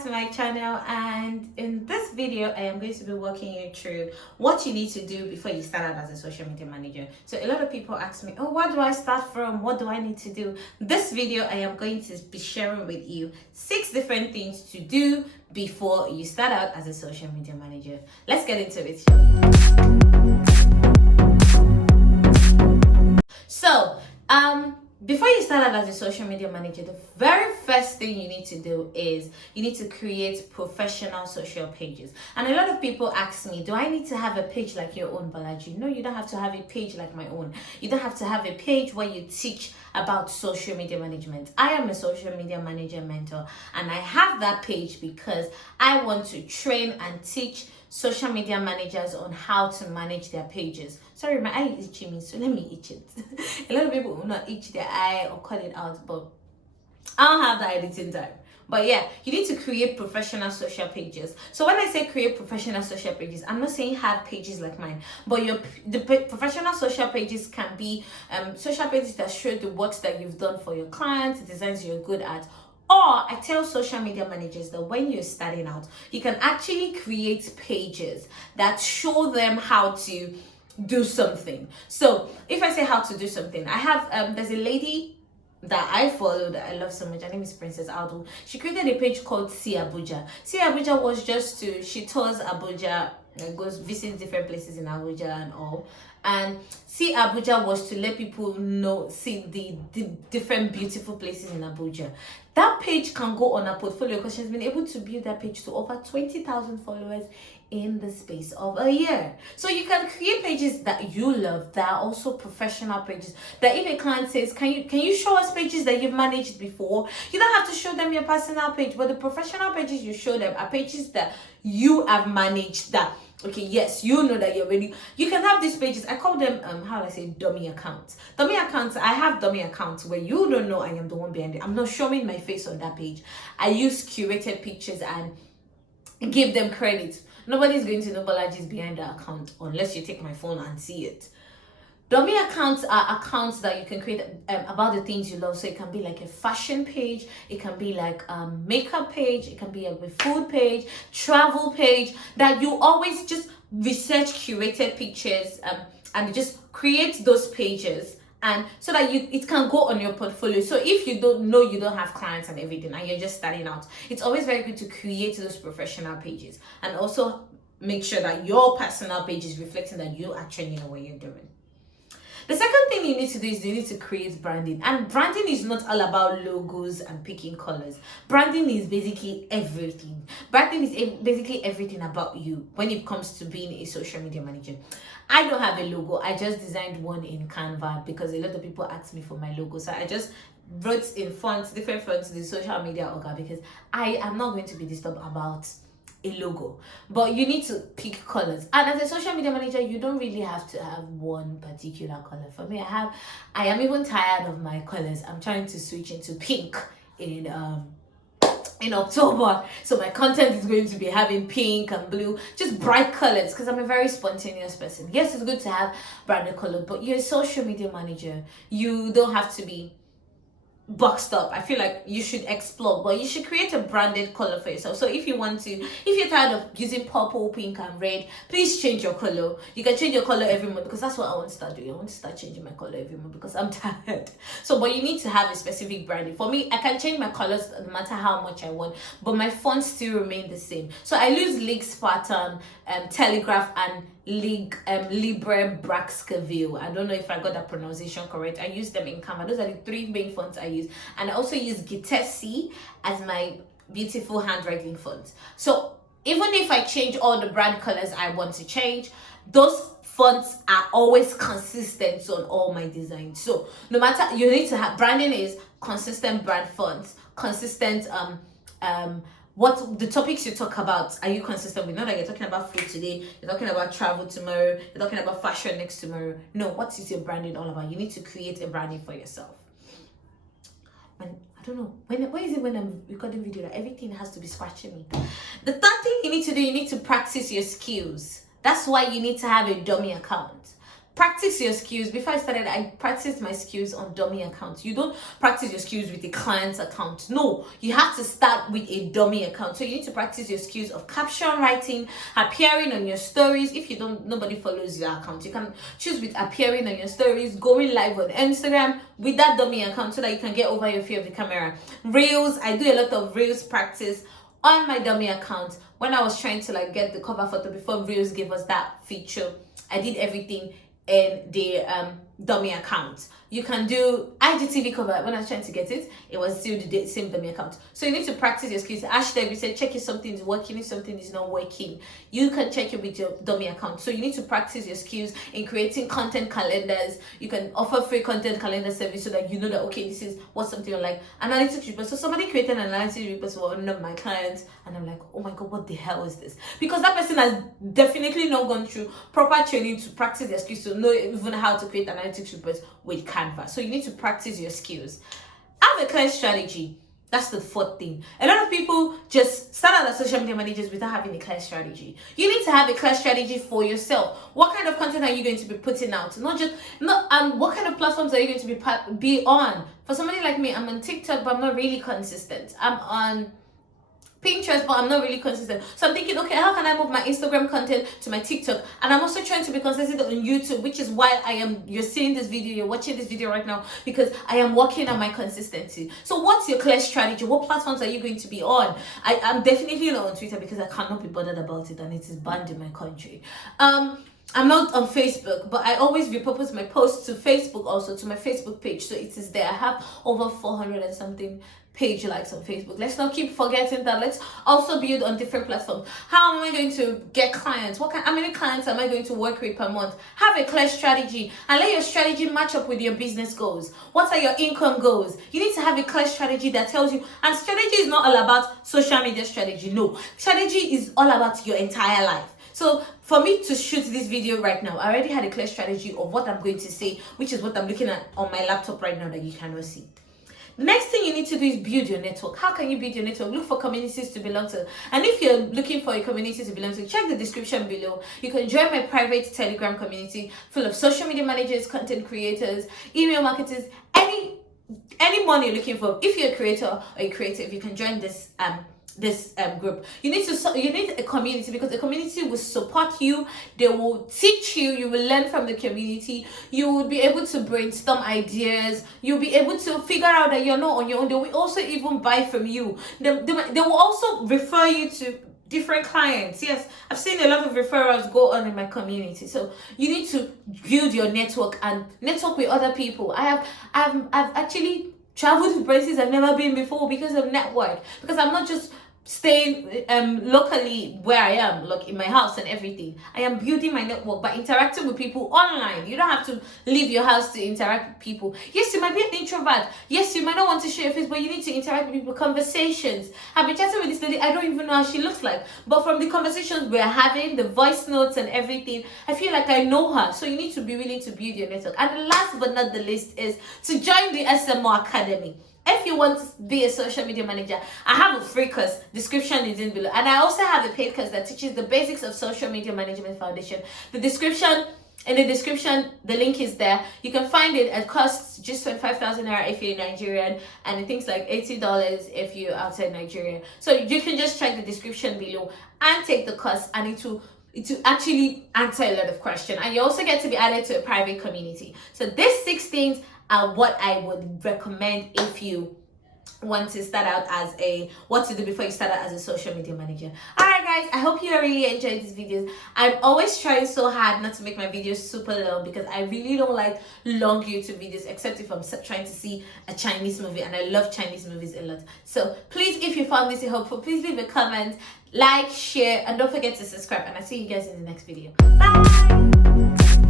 back to my channel, and in this video I am going to be walking you through what you need to do before you start out as a social media manager. So a lot of people ask me, oh, where do I start from? What do I need to do? This video I am going to be sharing with you 6 different things to do before you start out as a social media manager. Let's get into it. So before you start out as a social media manager, the very first thing you need to do is you need to create professional social pages. And a lot of people ask me, do I need to have a page like your own, Balaji? No, you don't have to have a page like my own. You don't have to have a page where you teach about social media management. I am a social media manager mentor, and I have that page because I want to train and teach social media managers on how to manage their pages. Sorry, my eye is itching me, so let me itch it. A lot of people will not itch their eye or cut it out, but I don't have that editing time. But yeah, you need to create professional social pages. So when I say create professional social pages, I'm not saying have pages like mine, but the professional social pages can be social pages that show the works that you've done for your clients, the designs you're good at. Or I tell social media managers that when you're starting out, you can actually create pages that show them how to do something. So if I say how to do something, I have there's a lady that I follow that I love so much. Her name is Princess Aldo. She created a page called See Abuja. See Abuja was just she tours Abuja, goes visit different places in Abuja and all. And See Abuja was to let people see the different beautiful places in Abuja. That page can go on her portfolio because she's been able to build that page to over 20,000 followers in the space of a year. So you can create pages that you love that are also professional pages, that if a client says, can you show us pages that you've managed before, you don't have to show them your personal page, but the professional pages you show them are pages that you have managed, that okay, yes, you know that you're ready. You can have these pages. I call them how do I say, dummy accounts. Dummy accounts. I have dummy accounts where you don't know I am the one behind it. I'm not showing my face on that page. I use curated pictures and give them credit. Nobody's going to know Balaji is behind the account unless you take my phone and see it. Dummy accounts are accounts that you can create about the things you love. So it can be like a fashion page, it can be like a makeup page, it can be a food page, travel page, that you always just research curated pictures and just create those pages, and so that it can go on your portfolio. So if you don't have clients and everything and you're just starting out, it's always very good to create those professional pages and also make sure that your personal page is reflecting that you actually know what you're doing. The second thing you need to do is you need to create branding. And branding is not all about logos and picking colors. Branding is basically everything. Branding is basically everything about you when it comes to being a social media manager. I don't have a logo. I just designed one in Canva because a lot of people ask me for my logo. So I just wrote in fonts, different fonts, the social media org, because I am not going to be disturbed about a logo, but you need to pick colors. And as a social media manager, you don't really have to have one particular color. For me, I am even tired of my colors. I'm trying to switch into pink in October, so my content is going to be having pink and blue, just bright colors, because I'm a very spontaneous person. Yes, it's good to have branded color, but you're a social media manager. You don't have to be boxed up. I feel like you should explore, but you should create a branded color for yourself. So if you're tired of using purple, pink and red, please change your color. You can change your color every month, because that's what I want to start doing. I want to start changing my color every month because I'm tired. So but you need to have a specific branding. For me, I can change my colors no matter how much I want, but my fonts still remain the same. So I use League's pattern, Telegraph and Libre Braxcaville. I don't know if I got that pronunciation correct. I use them in Canva. Those are the 3 main fonts I use, and I also use Gitesi as my beautiful handwriting font. So even if I change all the brand colors I want to change, those fonts are always consistent on all my designs. So no matter, you need to have branding is consistent brand fonts, consistent what the topics you talk about, are you consistent with? Not that you're talking about food today, you're talking about travel tomorrow, you're talking about fashion next tomorrow. No, what is your branding all about? You need to create a branding for yourself. And I don't know, why is it when I'm recording video that everything has to be scratching me? The third thing you need to do, you need to practice your skills. That's why you need to have a dummy account. practice your skills. Before I started, I practiced my skills on dummy accounts. You don't practice your skills with a client's account. No, you have to start with a dummy account. So you need to practice your skills of caption writing, appearing on your stories. If you don't, nobody follows your account, you can choose with appearing on your stories, going live on Instagram with that dummy account so that you can get over your fear of the camera. Reels, I do a lot of reels practice on my dummy account. When I was trying to like get the cover photo before Reels gave us that feature, I did everything in the dummy account. You can do IGTV cover. When I was trying to get it, it was still the same dummy account. So you need to practice your skills. Hashtag, we said check if something is working, if something is not working. You can check it with your dummy account. So you need to practice your skills in creating content calendars. You can offer free content calendar service so that you know that, okay, this is what something like analytics report. So somebody created an analytics report for one of my clients, and I'm like, oh my God, what the hell is this? Because that person has definitely not gone through proper training to practice their skills to know even how to create analytics reports with Canva. So you need to practice your skills. Have a clear strategy. That's the fourth thing. A lot of people just start out as social media managers without having a clear strategy. You need to have a clear strategy for yourself. What kind of content are you going to be putting out? What kind of platforms are you going to be on? For somebody like me, I'm on TikTok, but I'm not really consistent. I'm on Pinterest, but I'm not really consistent. So I'm thinking, okay, how can I move my Instagram content to my TikTok? And I'm also trying to be consistent on YouTube, which is why you're seeing this video, you're watching this video right now, because I am working on my consistency. So what's your clear strategy? What platforms are you going to be on? I'm definitely not on Twitter because I cannot be bothered about it and it is banned in my country. I'm not on Facebook, but I always repurpose my posts to Facebook, also to my Facebook page, so it is there. I have over 400 and something page likes on Facebook. Let's not keep forgetting that. Let's also build on different platforms. How am I going to get clients? How many clients am I going to work with per month? Have a clear strategy and let your strategy match up with your business goals. What are your income goals? You need to have a clear strategy that tells you, and strategy is not all about social media strategy. No, strategy is all about your entire life. So for me to shoot this video right now, I already had a clear strategy of what I'm going to say, which is what I'm looking at on my laptop right now that you cannot see. The next thing you need to do is build your network. How can you build your network? Look for communities to belong to. And if you're looking for a community to belong to, check the description below. You can join my private Telegram community full of social media managers, content creators, email marketers, anyone you're looking for. If you're a creator or a creative, you can join this group. You need a community, because the community will support you. They will teach you. You will learn from the community. You will be able to brainstorm ideas. You'll be able to figure out that you're not on your own. They will also even buy from you. They will also refer you to different clients. Yes, I've seen a lot of referrals go on in my community. So you need to build your network and network with other people. I've actually traveled to places I've never been before because of network, because I'm not just staying locally where I am, like in my house and everything. I am building my network by interacting with people online. You don't have to leave your house to interact with people. Yes, you might be an introvert. Yes, you might not want to share your face, but you need to interact with people. Conversations. I've been chatting with this lady. I don't even know how she looks like, but from the conversations we're having, the voice notes and everything, I feel like I know her. So you need to be willing to build your network. And the last but not the least is to join the SMO Academy. If you want to be a social media manager, I have a free course. Description is in below. And I also have a paid course that teaches the basics of social media management foundation. In the description, the link is there. You can find it at cost just 25,000 naira if you're Nigerian, and I think it's like $80 if you're outside Nigeria. So you can just check the description below and take the course, and it will actually answer a lot of questions. And you also get to be added to a private community. So these 6 things are what I would recommend if you want to start out as what to do before you start out as a social media manager. Alright guys, I hope you really enjoyed these videos. I'm always trying so hard not to make my videos super long, because I really don't like long YouTube videos, except if I'm trying to see a Chinese movie, and I love Chinese movies a lot. So please, if you found this helpful, please leave a comment, like, share, and don't forget to subscribe, and I'll see you guys in the next video. Bye.